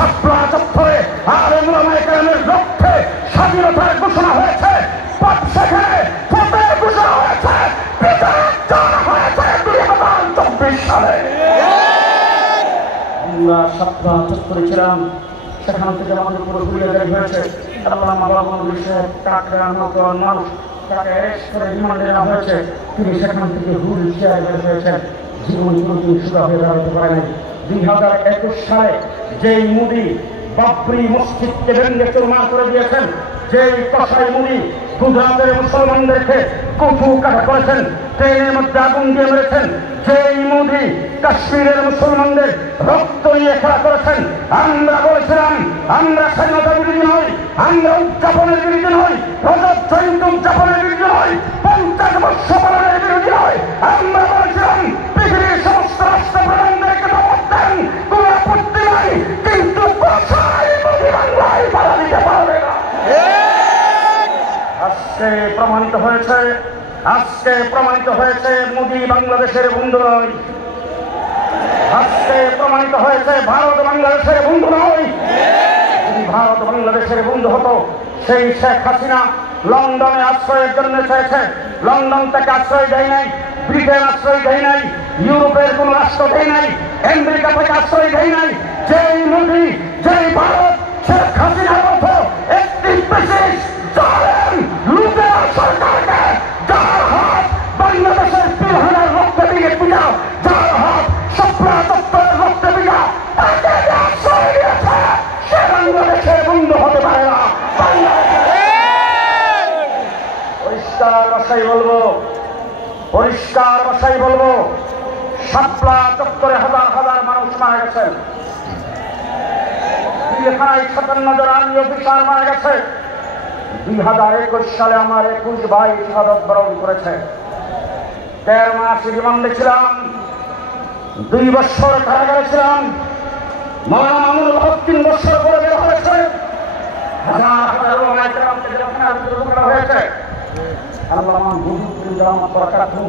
শাপলা চত্বরে আলেম ওলামায়ে কেরামের লক্ষ্যে স্বাধীনতার ঘোষণা হয়েছে, সেখানে ফতের ঘোষণা হয়েছে, বিজয়ের জানা হয়েছে 2024 সালে। আমরা শাপলা চত্বরে ছিলাম, সেখান থেকে আমাদের পুরো গুলিয়াগাড়ি হয়েছে। আল্লামা বাবুল বিষয়ে টাকরা নগর মানুষ তাকে অ্যারেস্ট করে রিমান্ডে নেওয়া হয়েছে। তিনি সেখান থেকে হুইল চেয়ার বের হয়েছেন, জীবন কোনোদিন সুদা হয়ে দাঁড়াতে পারেনি। 2021 সালে যেই মোদি বাবরি মসজিদকে ভেঙে চুরমার করে দিয়েছেন, যেই কসাই মোদি গুজরাটের মুসলমানদেরকে কুফু কাটা করেছেন, ট্রেনের মধ্যে আগুন দিয়ে মেরেছেন, যেই মোদি কাশ্মীরের মুসলমানদের রক্ত নিয়ে খেলা করেছেন, আমরা বলেছিলাম আমরা স্বাধীনতা বিরোধী নই, আমরা উদযাপনের বিরোধী নই, রজত জয়ন্তী উদযাপনের বিরোধী নই, 50 বর্ষ পালনের বিরোধী নই। আমরা বলেছিলাম পৃথিবীর সমস্ত রাষ্ট্রপ্রধানদেরকে দাওয়াত দেন, কোনো আপত্তি নাই, কিন্তু কসাই মোদি বাংলায় বাধা দিতে পারবে না। আজকে প্রমাণিত হয়েছে মোদি বাংলাদেশের বন্ধু নয়। আজকে প্রমাণিত হয়েছে ভারত বাংলাদেশের বন্ধু নয়। যদি ভারত বাংলাদেশের বন্ধু হতো, সেই শেখ হাসিনা লন্ডনে আশ্রয়ের জন্য চেয়েছে, লন্ডন থেকে আশ্রয় দেয় নাই, ব্রিটেন আশ্রয় দেয় নাই, ইউরোপের কোন রাষ্ট্র দেয় নাই, আমেরিকা থেকে আশ্রয় দেয় নাই। যেই মোদি, যেই ভারত শেখ হাসিনার মতো একটি বিশেষ জালেম লুটেরা সরকারকে, যার হাত বাংলাদেশের পিলহানার রক্তে দিয়ে পিয়া, যার হাত শাপলা চত্বরের রক্তে পিয়া, তাকে আশ্রয় দিয়েছে, সে বাংলাদেশের বন্ধু হতে পারে না। পরিষ্কার ভাষায় বলবো, শাপলা চত্বরে হাজার হাজার মানুষ মারা গেছেন, পিলখানায় 57 জন আর্মি অফিসার মারা গেছে। 2021 সালে আমার 21 ভাই শাহাদাত বরণ করেছে। 13 মাস রিমান্ডে ছিলাম, 2 বছর কারাগারে ছিলাম। মাওলানা মামুনুল হক 3 বছর করে বের হয়েছে। হাজার হাজার ওলামায়ে কেরামকে জেলখানায় ঢুকানো হয়েছে। আল্লামা হুজুর জামাত বরকাতুহু